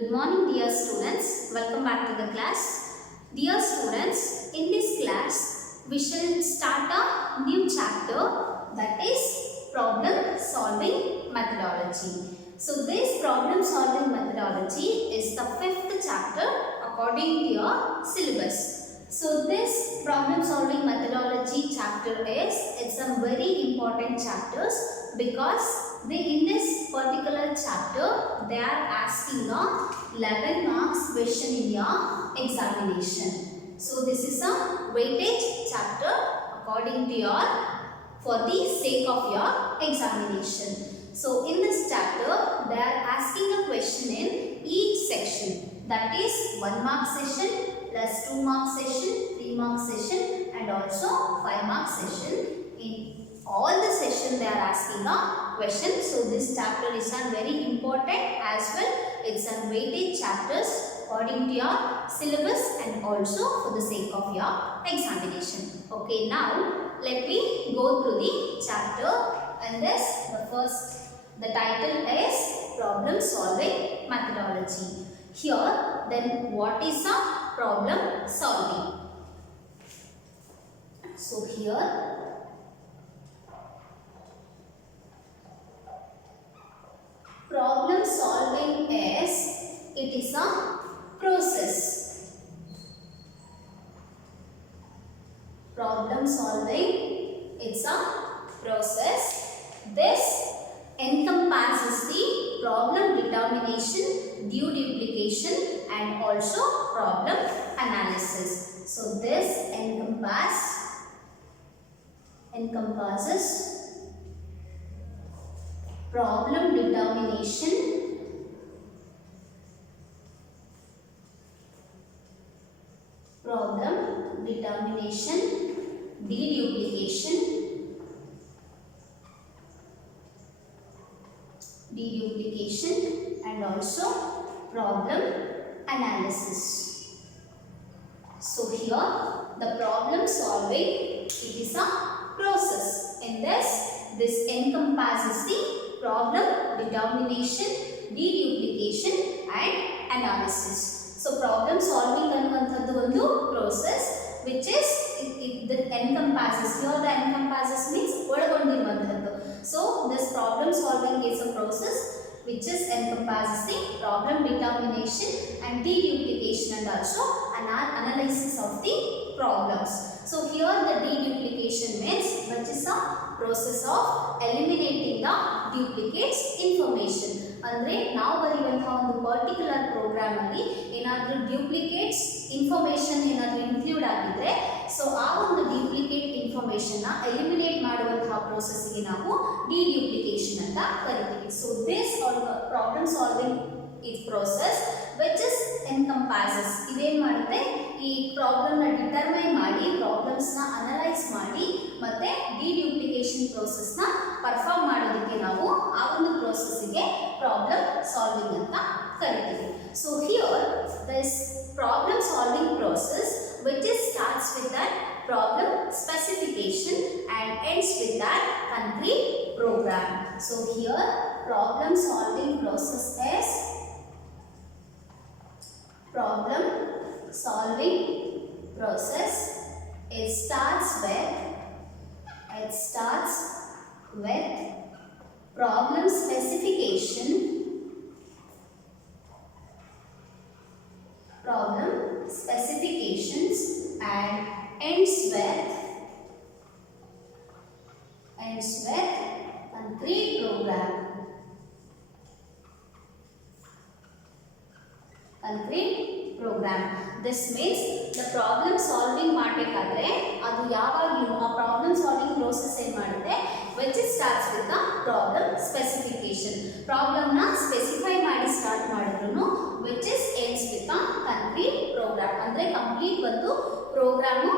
Good morning dear students, welcome back to the class. Dear students, in this class we shall start a new chapter, that is problem solving methodology. So this problem solving methodology is the fifth chapter according to your syllabus. So this problem solving methodology chapter it's a very important chapters because in this particular chapter they are asking a 11 marks question in your examination. So this is a weightage chapter according to your for the sake of your examination. So in this chapter they are asking a question in each section, that is 1 mark session plus 2 mark session, 3 mark session and also 5 mark session. In all the session they are asking a question. So this chapter is very important as well. It's a weighted chapters according to your syllabus and also for the sake of your examination. Okay, now let me go through the chapter, and this the title is problem solving methodology. Here then what is a problem solving? So here problem solving it is a process. Problem solving, it's a process. This encompasses the problem determination, deduplication and also problem analysis. So this encompasses problem determination, deduplication and also problem analysis. So here the problem solving, it is a process. In this encompasses the problem determination, deduplication and analysis. So problem solving ಅನ್ನುವಂಥದ್ದು ಒಂದು process which is it encompasses. Here the encompasses means ಒಳಗೊಂಡಿರುವಂಥದ್ದು. So this problem solving is a process which is encompasses the problem determination and deduplication and also analysis of the problems. So here the deduplication means which is a process of eliminating the duplicates information. ಅಂದ್ರೆ ನಾವು ಬರೆಯುವಂತಹ ಒಂದು particular program ಅಲ್ಲಿ ಏನಾದರೂ ಡ್ಯೂಪ್ಲಿಕೇಟ್ಸ್ information ಏನಾದರೂ include ಆಗಿದ್ರೆ so ಆ ಒಂದು duplicate information ನ ಎಲಿಮಿನೇಟ್ ಮಾಡುವಂತಹ ಪ್ರೋಸೆಸ್ ಗೆ ನಾವು ಡಿಡ್ಯೂಪ್ಲಿಕೇಶನ್ ಅಂತ ಕರಿತೀವಿ. So this problem solving is process which is encompasses. ಇದೇನ್ ಮಾಡುತ್ತೆ, ಈ ಪ್ರಾಬ್ಲಮ್ ನ ಡಿಟರ್ಮೈನ್ ಮಾಡಿ ಪ್ರಾಬ್ಲಮ್ಸ್ ನ ಅನಲೈಸ್ ಮಾಡಿ ಮತ್ತೆ ಡಿಡ್ಯೂಪ್ಲಿಕೇಶನ್ ಪ್ರೋಸೆಸ್ ನ ಪರ್ಫಾರ್ಮ್ ಮಾಡೋದಕ್ಕೆ ನಾವು ಆ ಒಂದು ಪ್ರೋಸೆಸ್ ಗೆ ಪ್ರಾಬ್ಲಮ್ ಸಾಲ್ವಿಂಗ್ ಅಂತ ಕರಿತೀವಿ. So here this problem solving process which is starts with that problem specification and ends with that concrete program. So here problem solving process is problem solving process. It starts with problem specification, problem specifications and ends with concrete program. This means the problem solving ಮಾಡಬೇಕಾದ್ರೆ ಅದು ಯಾವಾಗಲೂ ಆ problem solving process ಏನು ಮಾಡುತ್ತೆ, which starts with the problem specification. problem ನ specify ಮಾಡಿ start ಮಾಡಿದ್ರು which ends with the concrete program. ಅಂದ್ರೆ ಕಂಪ್ಲೀಟ್ ಒಂದು ಪ್ರೋಗ್ರಾಮ್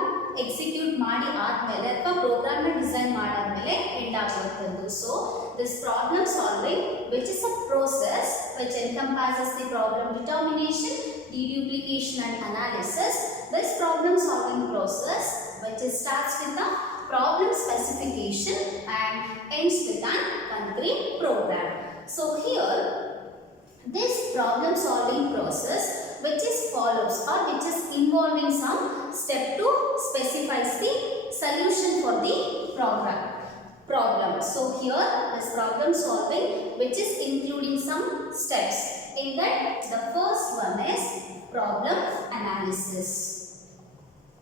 ಎಕ್ಸಿಕ್ಯೂಟ್ ಮಾಡಿ ಆದ್ಮೇಲೆ ಅಥವಾ ಪ್ರೋಗ್ರಾಮ್ ನ ಡಿಸೈನ್ ಮಾಡಾದ್ಮೇಲೆ ಎಂಡ್ ಆಗುವಂಥದ್ದು. So this problem solving which is a process which encompasses the problem determination, deduplication and analysis. This problem solving process which starts with the problem specification and ends with an concrete program. So here This problem solving process which is follows or which is involving some step to specifies the solution for the problem. So here this problem solving which is including some steps. In that the first one is problem analysis.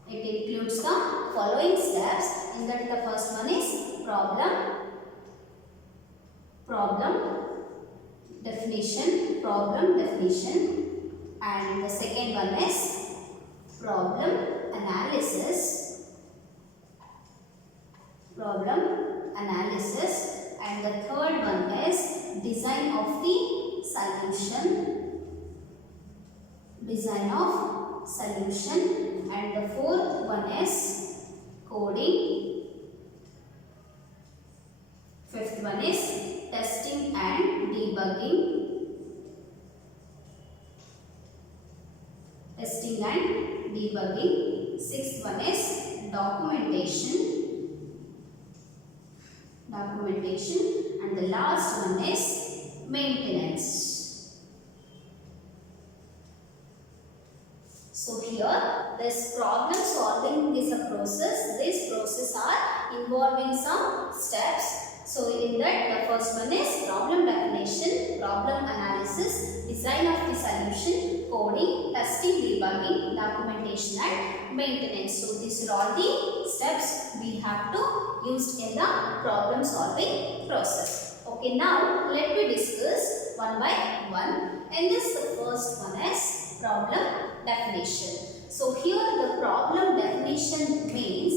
It includes the following steps. In that the first one is problem definition, and the second one is problem analysis, and the third one is design of the solution, and the fourth one is coding, fifth one is testing and debugging, sixth one is documentation, and the last one is maintenance. So here this problem solving is a process. This process are involving some steps. So in that the first one is problem definition, problem analysis, design of the solution, coding, testing, debugging, documentation and maintenance. So these are all the steps we have to use in the problem solving process. Okay, now let me discuss one by one. And this the first one is problem definition. So here the problem definition means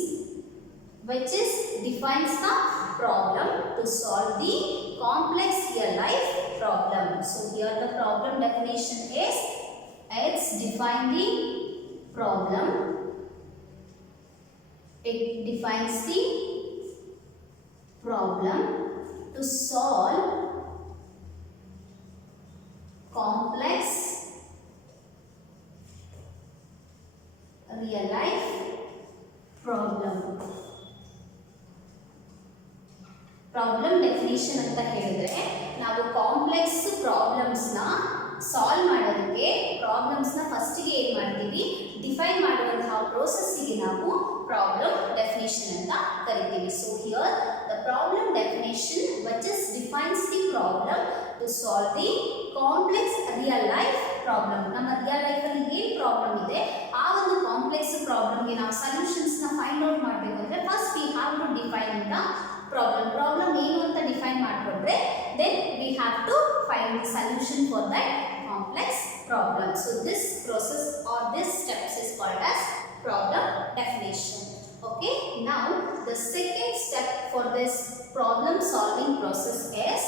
which is defines the problem to solve the complex real life problem. So here the problem definition is it's define the problem. It defines the problem to solve complex real life problem. Problem definition ಅಂತ ಹೇಳಿದ್ರೆ ನಾವು complex ಪ್ರಾಬ್ಲಮ್ಸ್ನ solve ಮಾಡೋದಕ್ಕೆ ಪ್ರಾಬ್ಲಮ್ಸ್ನ ಫಸ್ಟಿಗೆ ಏನು ಮಾಡ್ತೀವಿ, define ಮಾಡುವಂತಹ ಪ್ರೋಸೆಸ್ಸಿಗೆ ನಾವು problem definition ಅಂತ ಕರಿತೀವಿ. So here the problem definition which is defines the problem to solve the complex real life problem. ನಮ್ಮ ರಿಯಲ್ ಲೈಫಲ್ಲಿ ಏನು ಪ್ರಾಬ್ಲಮ್ ಇದೆ ಆ ಒಂದು ಕಾಂಪ್ಲೆಕ್ಸ್ ಪ್ರಾಬ್ಲಮ್ಗೆ ನಾವು ಸೊಲ್ಯೂಷನ್ಸ್ನ ಫೈಂಡ್ ಔಟ್ ಮಾಡಬೇಕು ಅಂದರೆ first we have to define the problem ಏನು ಅಂತ ಡಿಫೈನ್ ಮಾಡಿಕೊಂಡ್ರೆ then we have to find the solution for that complex problem. So this process or this steps is called as problem definition. Okay, now the second step for this problem solving process is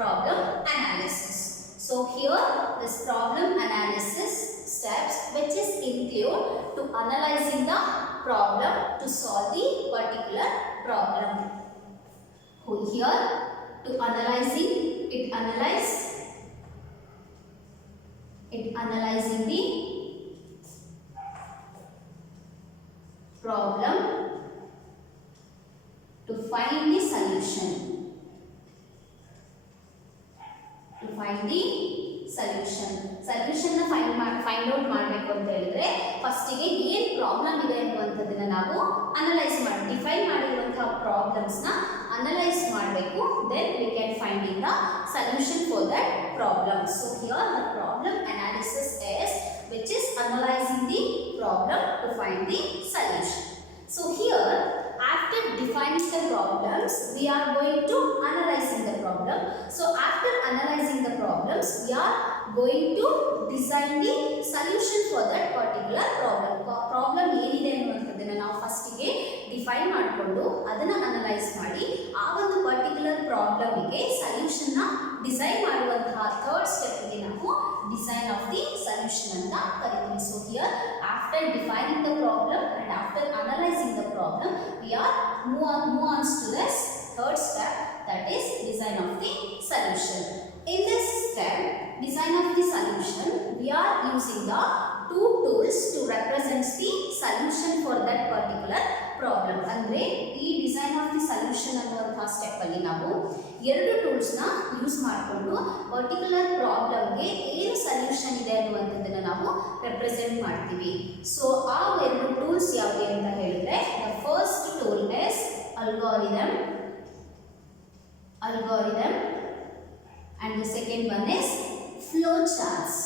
problem analysis. So here this problem analysis steps which is include to analyzing the problem to solve the particular problem. Here to analyzing analyzing the problem to find the solution, solution find out ಮಾಡಬೇಕು ಅಂತ ಹೇಳಿದ್ರೆ ಫಸ್ಟಿಗೆ ಏನು problem ಇದೆ ಅನ್ನುವಂಥದ್ದನ್ನ ನಾವು analyse ಮಾಡಿ define ಮಾಡಿರುವಂತಹ ಪ್ರಾಬ್ಲಮ್ಸ್ನ ಅನಲೈಸ್ ಮಾಡಬೇಕು. Then we can find in the solution for that problem. So here the problem analysis is which is analysing the problem to find the solution. So here after defining the problems we are going to analyzing the problem. So after analyzing the problems we are going to design the solution for that particular problem. Problem ಏನಿದೆ ಅನ್ನುವಂಥದ್ದನ್ನ ನಾವು ಫಸ್ಟಿಗೆ define ಮಾಡಿಕೊಂಡು ಅದನ್ನ analyse ಮಾಡಿ ಆ ಒಂದು particular ಪ್ರಾಬ್ಲಮ್ಗೆ ಸೊಲ್ಯೂಷನ್ನ design ಮಾಡುವಂತಹ ಥರ್ಡ್ ಸ್ಟೆಪ್ಗೆ ನಾವು ಡಿಸೈನ್ ಆಫ್ ದಿ ಸೊಲ್ಯೂಷನ್ ಅಂತ ಕರಿತೀವಿ. So here after defining the problem and after analyzing the problem we are move on to this third step, that is design of the solution. In this step design of the solution we are using the two tools to represent the solution for that particular problem. Andre ee design of the solution ಅನ್ನುವಂತಹ step ಅಲ್ಲಿ ನಾವು ಎರಡು tools ನ use ಮಾಡಿಕೊಂಡು particular ಪ್ರಾಬ್ಲಮ್ಗೆ ಏನು solution ಇದೆ ಅನ್ನುವಂಥದ್ದನ್ನ ನಾವು ರೆಪ್ರೆಸೆಂಟ್ ಮಾಡ್ತೀವಿ. ಸೊ ಆ ಎರಡು ಟೂಲ್ಸ್ ಯಾವುದು ಅಂತ ಹೇಳಿದ್ರೆ the first tool is algorithm and the second one is flowcharts.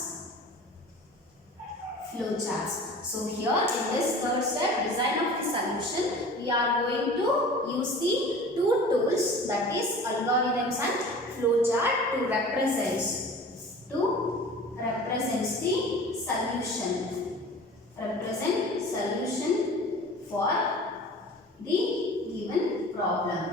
So here in this third step, design of the solution, we are going to use the two tools, that is algorithms and flowchart, to represent the solution. Represent solution for the given problem.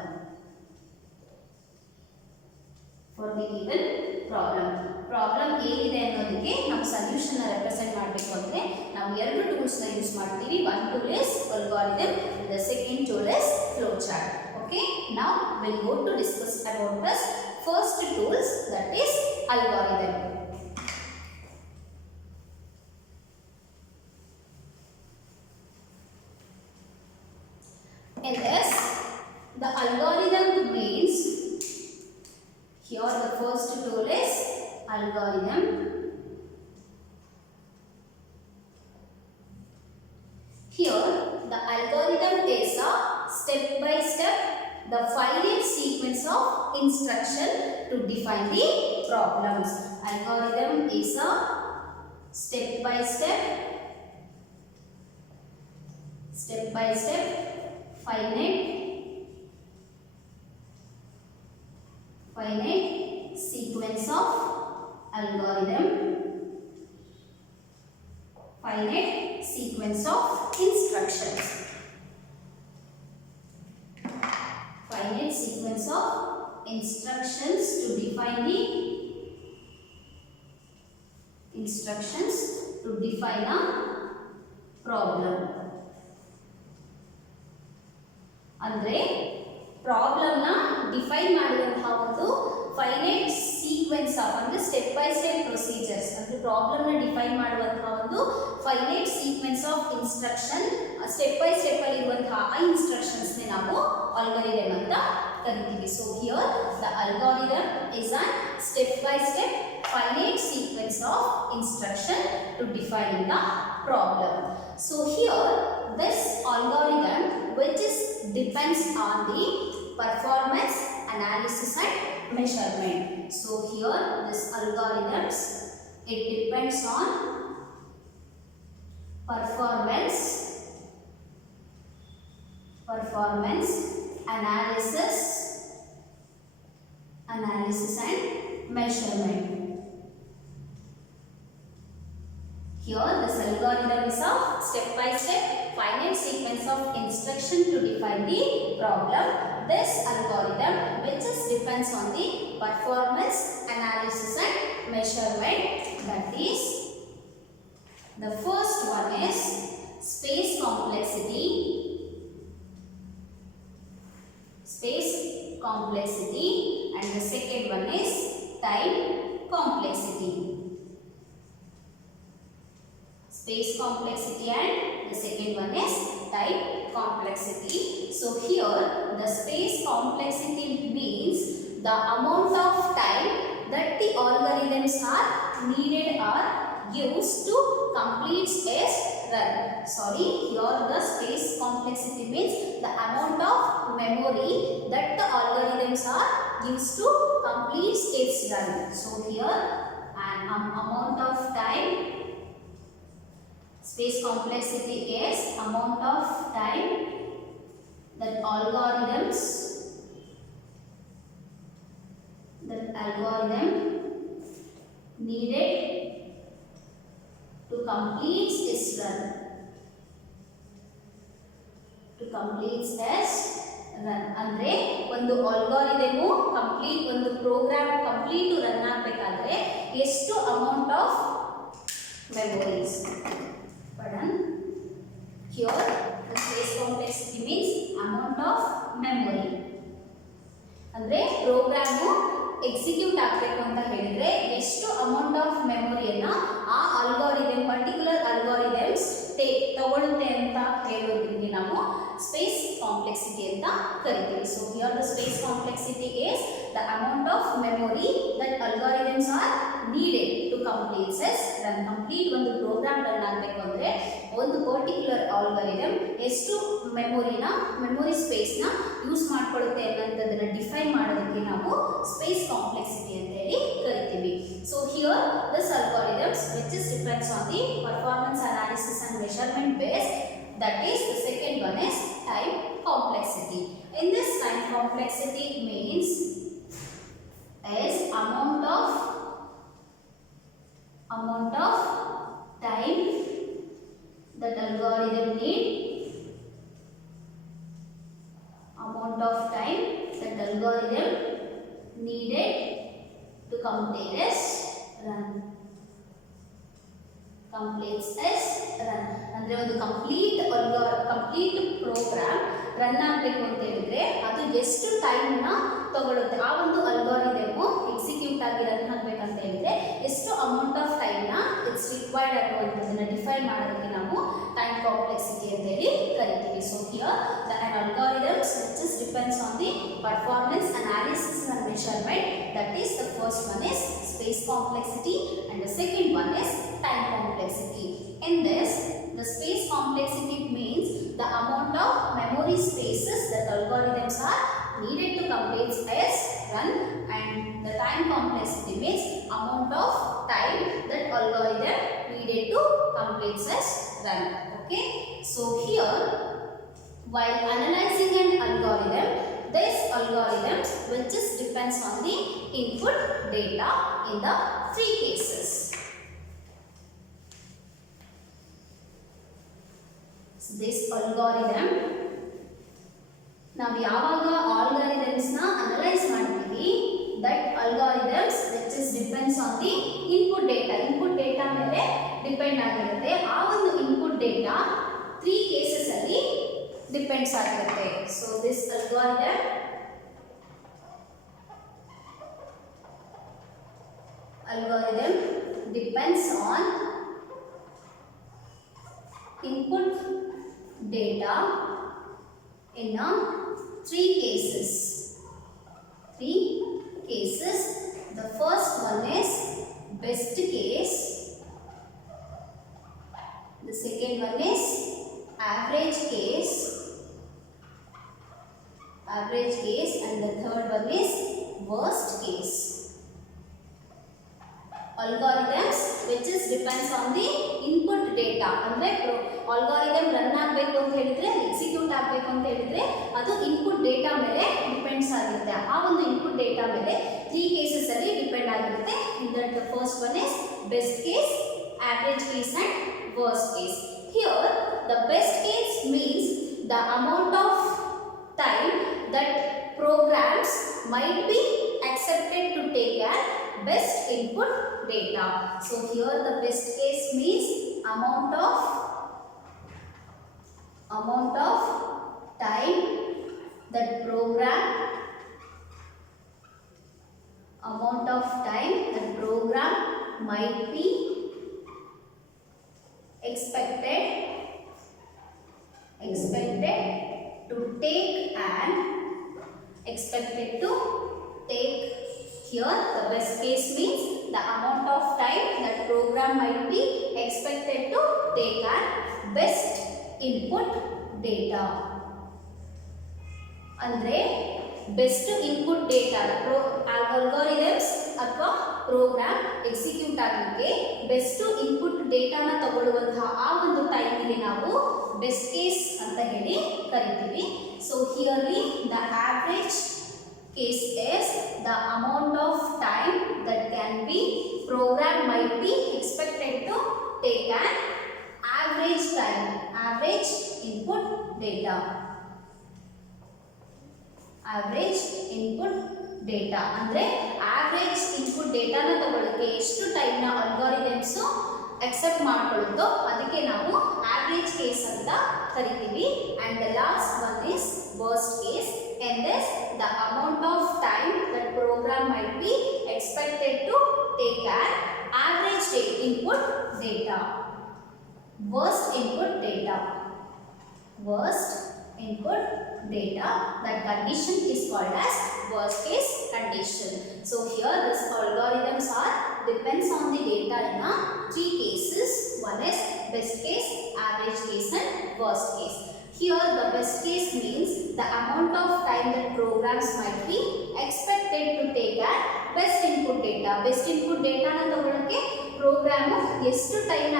Problem ಏನಿದೆ ಅನ್ನೋದಕ್ಕೆ ನಾವು solution ನ represent ಮಾಡಬೇಕು ಅಂದ್ರೆ ನಾವು ಎರಡು tools ನ use ಮಾಡ್ತೀವಿ. One tool is algorithm and the second tool is flowchart. Okay, now we'll go to discuss about the first tools, that is algorithm. In this, the algorithm means, here the first tool is algorithm. Here the algorithm is a step by step, the finite sequence of instruction to define the problems. Algorithm is a step by step finite sequence of algorithm, finite sequence of instructions, finite sequence of instructions to define the instructions to define a problem. ಅಂದ್ರೆ problem ನ define ಮಾಡುವಂತಹ ಒಂದು finite sequence of ಅಂದ್ರೆ step by step procedures, ಅಂದ್ರೆ problem ನ define ಮಾಡುವಂತಹ ಒಂದು finite sequence of instruction, step by step ಅಲ್ಲಿ ಇರುವಂತಹ ಆ ಇನ್ಸ್ಟ್ರಕ್ಷನ್ಸ್ ನೇ ನಾವು ಅಲ್ಗಾರಿದಮ್ ಅಂತ ಕರಿತೀವಿ. So here the algorithm is a step by step finite sequence of instruction to define the problem. So here this algorithm which is depends on the performance analysis and measurement. So here this algorithms, it depends on performance analysis and measurement. Here this algorithm is a step by step finite sequence of instruction to define the problem. This algorithm which is depends on the performance analysis and measurement, that is the first one is space complexity and the second one is time complexity. Space complexity and the second one is time complexity. So here the space complexity means the amount of time that the algorithms are needed or used to complete a run. Sorry, here the space complexity means the amount of memory that the algorithms are used to complete its run. So here an amount of time, space complexity is amount of time that algorithm needed to complete its run. ಅಂದ್ರೆ ಒಂದು algorithm complete ಒಂದು program complete run ಆಗಬೇಕಾದ್ರೆ ಎಷ್ಟು amount of memories. Here the space complexity means amount of memory. ಅಂದ್ರೆ program execute ಆಗಬೇಕು ಅಂತ ಹೇಳಿದ್ರೆ ಎಷ್ಟು ಅಮೌಂಟ್ ಆಫ್ ಮೆಮೊರಿಯನ್ನ ಆ ಅಲ್ಗಾರಿದಮ್ ಪರ್ಟಿಕ್ಯುಲರ್ ಅಲ್ಗಾರಿದಮ್ಸ್ ತಗೊಳ್ಳುತ್ತೆ ಅಂತ ಹೇಳೋದಕ್ಕೆ ನಾವು space complexity ಅಂತ ಕರಿತೀವಿ. So here the space complexity is the amount of memory that algorithms are needed to complete run. Complete ಒಂದು ಪ್ರೋಗ್ರಾಮ್ ರನ್ ಆಗಬೇಕು ಅಂದ್ರೆ ಒಂದು ಪರ್ಟಿಕ್ಯುಲರ್ ಆಲ್ಗಾರಿದಮ್ ಎಷ್ಟು ಮೆಮೊರಿ ಸ್ಪೇಸ್ ನ ಯೂಸ್ ಮಾಡ್ಕೊಳ್ಳುತ್ತೆ ಅನ್ನೋದನ್ನ ಡಿಫೈನ್ ಮಾಡೋದಕ್ಕೆ ನಾವು ಸ್ಪೇಸ್ ಕಾಂಪ್ಲೆಕ್ಸಿಟಿ ಅಂತ ಹೇಳಿ ಕರಿತೀವಿ. So here this algorithms which is depends on the performance analysis and measurement based, that is the second one is time complexity. In this time complexity means is amount of time that algorithm need, amount of time that algorithm needed to complete as run. Completes as run ಅಂದ್ರೆ ಒಂದು complete program run ಆಗಬೇಕು ಅಂತ ಹೇಳಿದ್ರೆ ಅದು ಎಷ್ಟು time ನ ತಗೊಳುತ್ತೆ, ಆ ಒಂದು ಅಲ್ಗಾರಿದಮ್ ಎಕ್ಸಿಕ್ಯೂಟ್ ಆಗಿ ರನ್ ಆಗಬೇಕಂತ ಹೇಳಿದ್ರೆ ಎಷ್ಟು ಅಮೌಂಟ್ ಆಫ್ ಟೈಮ್ ನ ಇಟ್ಸ್ ರಿಕ್ವೈರ್ಡ್ ಅನ್ನುವಂಥದ್ದನ್ನ ಡಿಫೈನ್ ಮಾಡೋದಕ್ಕೆ ನಾವು ಟೈಮ್ ಕಾಂಪ್ಲೆಕ್ಸಿಟಿ ಅಂತ ಹೇಳಿ ಕರಿತೀವಿ. So here the algorithms which is depends on the performance analysis and measurement, that is the first one is space complexity and the second one is time complexity. In this, the space complexity means the amount of memory spaces that algorithms are needed to complete as run, and the time complexity means amount of time that algorithm needed to complete as run. Okay, so here while analyzing an algorithm, this algorithm which is depends on the input data in the three cases. So this algorithm ನಾವು ಯಾವಾಗ algorithms ನ analyse ಮಾಡ್ತೀವಿ, that algorithms which is depends on the input data ಮೇಲೆ depend ಆಗಿರುತ್ತೆ. ಆ ಒಂದು input data 3 cases ಅಲ್ಲಿ depends ಆಗಿರುತ್ತೆ. So this algorithm depends on input data in 3 cases. The first one is best case, the second one is average case, and the third one is worst case. Algorithms which is depends on the input data ಅಂದ್ರೆ algorithm run ಆಗಬೇಕು ಅಂತ ಹೇಳಿದ್ರೆ execute ಆಗಬೇಕು ಅಂತ ಹೇಳಿದ್ರೆ ಅದು input data ಮೇಲೆ depends ಆಗಿರುತ್ತೆ. ಆ ಒಂದು ಇನ್ಪುಟ್ ಡೇಟಾ ಮೇಲೆ 3 ಕೇಸಸ್ ಅಲ್ಲಿ ಡಿಪೆಂಡ್ ಆಗಿರುತ್ತೆ. In that the first one is best case, average case and worst case. Here the best case means the amount of time that programs might be accepted to take as best input data. So here the best case means amount of time that program might be expected to take here the best case means the amount of time that program might be expected to take an best input data. ಅಂದ್ರೆ best input data algorithms ಅಥವಾ program execute ಆಗಲಿಕ್ಕೆ best input ಡೇಟಾನ ತಗೊಳ್ಳುವಂತಹ ಆ ಒಂದು ಟೈಮಿಗೆ ನಾವು best case ಅಂತ ಹೇಳಿ ಕರಿತೀವಿ. So hereby the average case is the amount of time that can be program might be expected to take an average input data. ಅಂದ್ರೆ average input data ನ ತಗೊಳ್ಳೋಕೆ ಎಷ್ಟು ಟೈಮ್ ನ algorithms accept ಮಾಡ್ಕೊಳ್ಳುತ್ತೋ ಅದಕ್ಕೆ ನಾವು average case ಅಂತ ಕರಿತೀವಿ. and the last one is worst case. In this, the amount of time that program might be expected to take an average input data. Worst input data. That condition is called as worst case condition. So here this algorithms are depends on the data in three cases. One is best case, average case and worst case. Here the best case means the amount of time that programs might be expected to take at best input data. Best input data na ತಗೊಳ್ಳೋಕೆ program ಎಷ್ಟು time ನ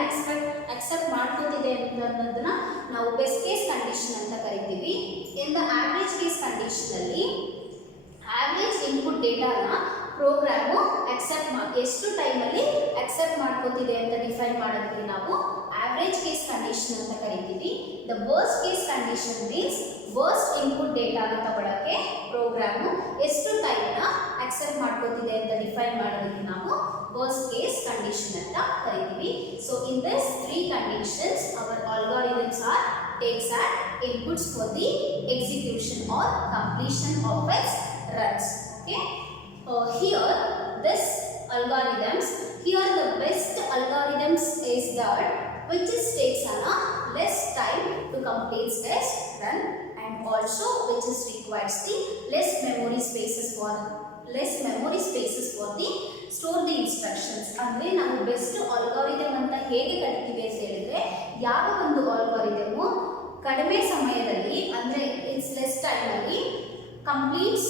accept ಮಾಡ್ಕೊತಿದೆ ಅನ್ನೋದನ್ನ ನಾವು best case condition ಅಂತ ಕರಿತೀವಿ. In the average case condition ಅಲ್ಲಿ average input ಡೇಟಾನ ಪ್ರೋಗ್ರಾಮ್ ಎಷ್ಟು ಟೈಮ್ ಅಲ್ಲಿ ಅಕ್ಸೆಪ್ಟ್ ಮಾಡ್ಕೊತಿದೆ ಅಂತ ಡಿಫೈನ್ ಮಾಡೋದಕ್ಕೆ ನಾವು ಆವರೇಜ್ ಕೇಸ್ ಕಂಡೀಷನ್ ಅಂತ ಕರಿತೀವಿ. The worst case condition means worst input ಡೇಟಾನ ತಗೊಳ್ಳೋಕೆ ಪ್ರೋಗ್ರಾಮ್ ಎಷ್ಟು ಟೈಮ್ ನ ಅಕ್ಸೆಪ್ಟ್ ಮಾಡ್ಕೊತಿದೆ ಅಂತ ಡಿಫೈನ್ ಮಾಡೋದಕ್ಕೆ ನಾವು worst case condition ಅಂತ ಕರಿತೀವಿ. So in this three conditions our algorithms are takes at inputs for the execution or completion of its runs. Okay, here this algorithms, here the best algorithms is that which is takes a less time to complete its run and also which is requires the less memory spaces for the store the instructions. ಅಂದ್ರೆ ನಾವು best ಆಲ್ಗಾರಿದಮ್ ಅಂತ ಹೇಗೆ ಕರಿತೀವಿ ಅಂತ ಹೇಳಿದ್ರೆ ಯಾವ ಒಂದು ಆಲ್ಗಾರಿದಮ್ ಕಡಿಮೆ ಸಮಯದಲ್ಲಿ ಅಂದ್ರೆ ಇಟ್ಸ್ ಲೆಸ್ ಟೈಮ್ ಅಲ್ಲಿ ಕಂಪ್ಲೀಟ್ಸ್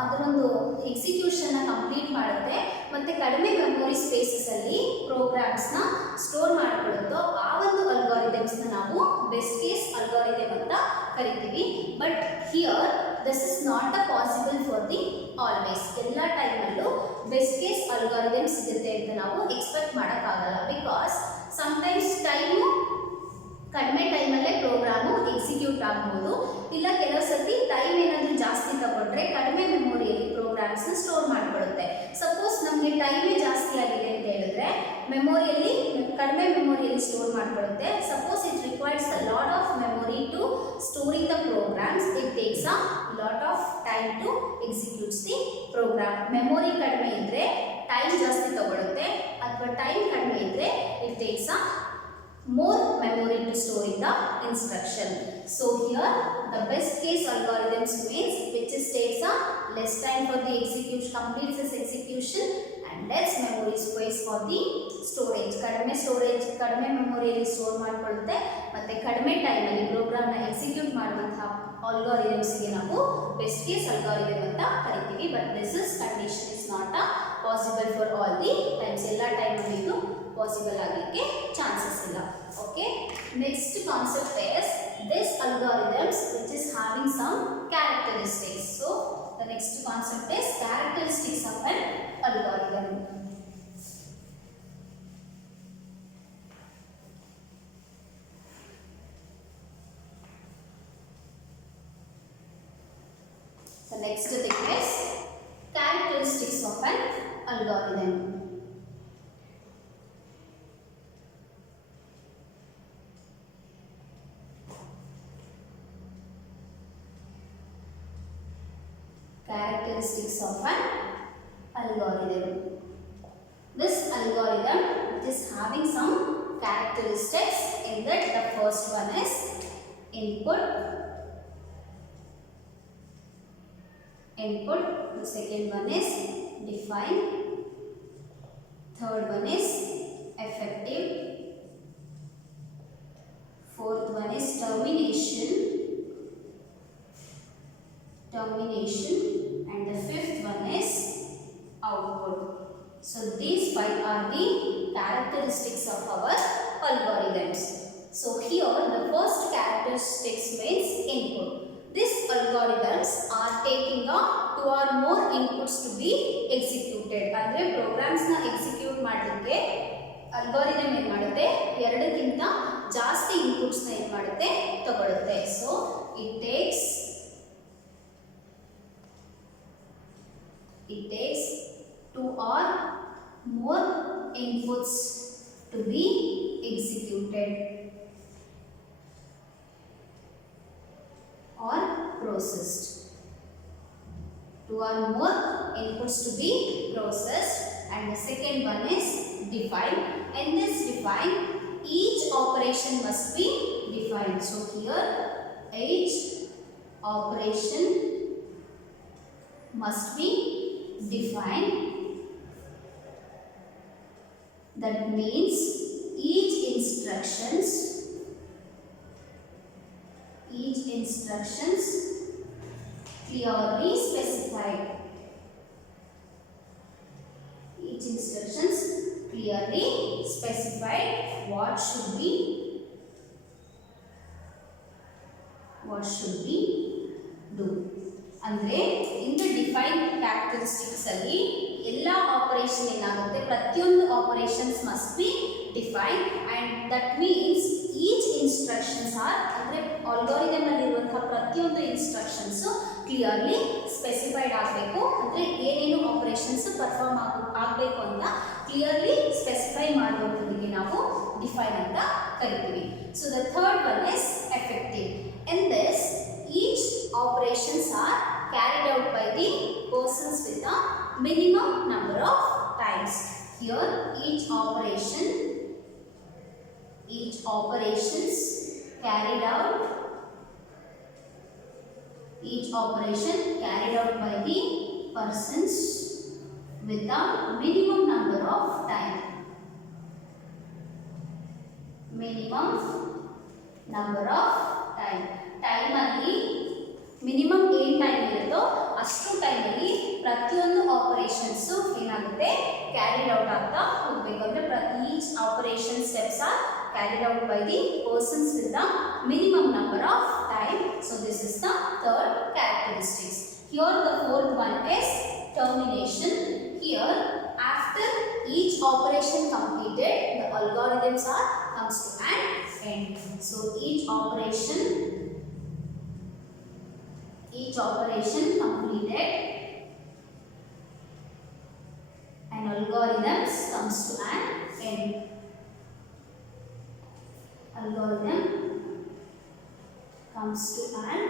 ಅದರೊಂದು ಎಕ್ಸಿಕ್ಯೂಷನ್ ನ ಕಂಪ್ಲೀಟ್ ಮಾಡುತ್ತೆ ಮತ್ತೆ ಕಡಿಮೆ ಮೆಮೊರಿ ಸ್ಪೇಸಸ್ ಅಲ್ಲಿ ಪ್ರೋಗ್ರಾಮ್ಸ್ ನ ಸ್ಟೋರ್ ಮಾಡಿಕೊಳ್ಳುತ್ತೋ ಆ ಒಂದು ಅಲ್ಗಾರಿದಮ್ಸ್ ನ ನಾವು ಬೆಸ್ಟ್ ಕೇಸ್ ಅಲ್ಗಾರಿದಮ್ ಅಂತ ಕರಿತೀವಿ. But here this is not a possible for the always. ಎಲ್ಲ ಟೈಮಲ್ಲೂ ಬೆಸ್ಟ್ ಕೇಸ್ ಅಲ್ಗಾರಿದಮ್ ಸಿಗುತ್ತೆ ಅಂತ ನಾವು ಎಕ್ಸ್ಪೆಕ್ಟ್ ಮಾಡೋಕ್ಕಾಗಲ್ಲ. ಬಿಕಾಸ್ ಸಮ್ಟೈಮ್ಸ್ ಟೈಮು ಕಡಿಮೆ ಟೈಮಲ್ಲೇ ಪ್ರೋಗ್ರಾಮು ಎಕ್ಸಿಕ್ಯೂಟ್ ಆಗ್ಬೋದು, ಇಲ್ಲ ಕೆಲವು ಸರ್ತಿ ಟೈಮ್ ಏನಾದರೂ ಜಾಸ್ತಿ ತಗೊಂಡ್ರೆ ಕಡಿಮೆ ಮೆಮೊರಿಯಲ್ಲಿ ಪ್ರೋಗ್ರಾಮ್ಸ್ನ ಸ್ಟೋರ್ ಮಾಡಿಕೊಳ್ಳುತ್ತೆ. ಸಪೋಸ್ ನಮಗೆ ಟೈಮೇ ಜಾಸ್ತಿ ಆಗಿದೆ ಅಂತ ಹೇಳಿದ್ರೆ ಮೆಮೊರಿಯಲ್ಲಿ ಕಡಿಮೆ ಮೆಮೊರಿಯಲ್ಲಿ ಸ್ಟೋರ್ ಮಾಡಿಕೊಳ್ಳುತ್ತೆ. Suppose it requires a lot of memory to storing the programs, it takes a lot of time to executes the program. Memory ಕಡಿಮೆ ಇದ್ದರೆ ಟೈಮ್ ಜಾಸ್ತಿ ತಗೊಳುತ್ತೆ, ಅಥವಾ ಟೈಮ್ ಕಡಿಮೆ ಇದ್ದರೆ it takes a more memory to store in the instruction. So here the best case algorithms means which is takes a less time for the execution, completes its execution and less memory space for the storage. ಕಡಿಮೆ ಮೆಮೊರಿಯಲ್ಲಿ store ಮಾಡಿಕೊಳ್ಳುತ್ತೆ ಮತ್ತೆ ಕಡಿಮೆ time ಅಲ್ಲಿ program ನ execute ಮಾಡುವಂತಹ ಆಲ್ಗಾರಿದಮ್ಸ್ ಗೆ ನಾವು best case algorithm ಅಂತ ಕರಿತೀವಿ. But this is condition is not a possible for all the times. ಎಲ್ಲ ಟೈಮ್ ಅಲ್ಲಿ ಇದು ಪಾಸಿಬಲ್ ಆಗಲಿಕ್ಕೆ ಚಾನ್ಸಸ್ ಇಲ್ಲ. Okay, next concept is this algorithms which is having some characteristics. So the next concept is characteristics of an algorithm. The next thing is characteristics of an algorithm. Characteristics of an algorithm. This algorithm is having some characteristics. In that the first one is input, the second one is define, third one is effective, fourth one is termination, and the fifth one is output. So these five are the characteristics of our algorithms. So here the first characteristics means input. These algorithms are taking a two or more inputs to be executed. ಅಂದ್ರೆ programmes ನ execute ಮಾಡಲಿಕ್ಕೆ algorithm ಏನು ಮಾಡುತ್ತೆ, ಎರಡಕ್ಕಿಂತ ಜಾಸ್ತಿ inputs ನ ಏನು ಮಾಡುತ್ತೆ, ತಗೊಳುತ್ತೆ. So it takes two or more inputs to be executed or processed. Two or more inputs to be processed, and the second one is define. In this define, each operation must be defined. So here each operation must be defined. That means each instructions clearly specified. Each instructions clearly specified what should be do. ಅಂದ್ರೆ in the defined characteristics ಅಲ್ಲಿ ಎಲ್ಲ operation ಏನಾಗುತ್ತೆ, ಪ್ರತಿಯೊಂದು operations must be defined and that means each instructions are ಅಂದರೆ algorithm ಅಲ್ಲಿ ಇರುವಂತಹ ಪ್ರತಿಯೊಂದು instructions clearly specified ಆಗಬೇಕು. ಅಂದರೆ ಏನೇನು ಆಪರೇಷನ್ಸ್ ಪರ್ಫಾರ್ಮ್ ಆಗಬೇಕು ಅಂತ ಕ್ಲಿಯರ್ಲಿ ಸ್ಪೆಸಿಫೈ ಮಾಡುವಂಥದ್ದಕ್ಕೆ ನಾವು ಡಿಫೈನ್ ಅಂತ ಕರಿತೀವಿ. So the third one is effective. In this each operations are carried out by the persons with a minimum number of times. Here each operations carried out by the persons with a minimum number of time. Time ಅಲ್ಲಿ minimum ಏನು time ಇರುತ್ತೋ ಅಷ್ಟು ಟೈಮಲ್ಲಿ ಪ್ರತಿಯೊಂದು operations ಏನಾಗುತ್ತೆ, carried out ಆಗ್ತಾ ಹೋಗಬೇಕು. ಅಂದರೆ each operation steps R carried out by the persons with the minimum number of time. So this is the third characteristics. Here the fourth one is termination. Here after each operation completed the algorithms are comes to an end. So each operation completed and algorithms comes to an end. Algorithm comes to an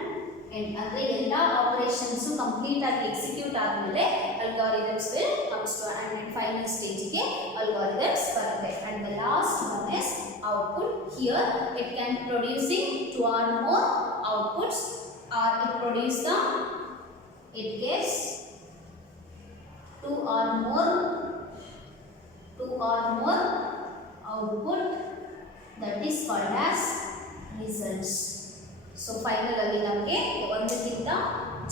end. ಅಂದರೆ ಎಲ್ಲ operations complete ಆಗಿ execute ಆದಮೇಲೆ algorithms will comes to an end and final stage ಗೆ algorithms ಬರುತ್ತೆ. And the last one is output. Here it can producing two or more outputs, or it gives two or more output, that is called as results. So finally ನಮಗೆ ಒಂದಕ್ಕಿಂತ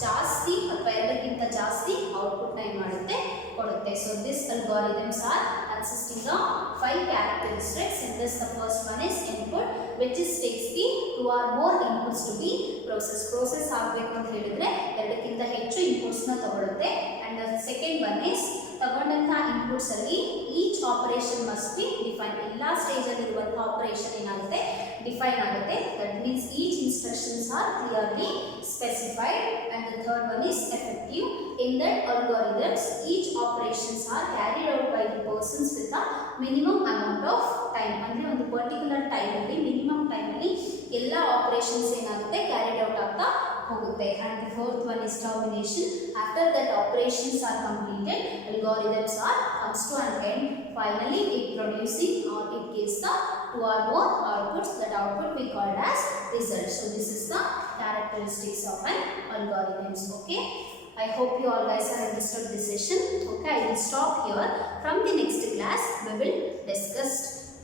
ಜಾಸ್ತಿ ಅಥವಾ ಎರಡಕ್ಕಿಂತ ಜಾಸ್ತಿ output ನ ಮಾಡುತ್ತೆ ಕೊಡುತ್ತೆ. So these algorithms are consisting of 5 characteristics. In this the first one is input, which is takes the 2 or more inputs to be process ಆಗಬೇಕು ಅಂತ ಹೇಳಿದ್ರೆ ಎರಡಕ್ಕಿಂತ ಹೆಚ್ಚು ಇನ್ಪುಟ್ಸ್ ನ ತಗೊಳುತ್ತೆ. And the second one is ತಗೊಂಡಂತಹ ಇನ್ಪುಟ್ಸ್ ಅಲ್ಲಿ each operation must be define. ಎಲ್ಲ ಸ್ಟೇಜ್ ಅಲ್ಲಿ ಇರುವಂತಹ ಆಪರೇಷನ್ ಏನಾಗುತ್ತೆ, ಡಿಫೈನ್ ಆಗುತ್ತೆ. That means each instructions are clearly specified. And the third one is effective. In that algorithms each operations are carried out by the persons with a minimum amount of time. ಅಂದ್ರೆ ಒಂದು particular time ಅಲ್ಲಿ minimum time ಅಲ್ಲಿ ಎಲ್ಲ operations ಏನಾಗುತ್ತೆ carried out ಆಗ್ತಾ ಹೋಗುತ್ತೆ. And the fourth one is termination. After that operations are completed, algorithms are comes to an end. Finally it producing or it gives the 2 or more outputs. That output we called as result. So this is the characteristics of an algorithms. Okay, I hope you all guys are understood this session. Okay, I will stop here. From the next class we will discuss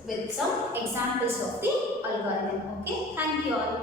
with some examples of the algorithm. Okay, thank you all.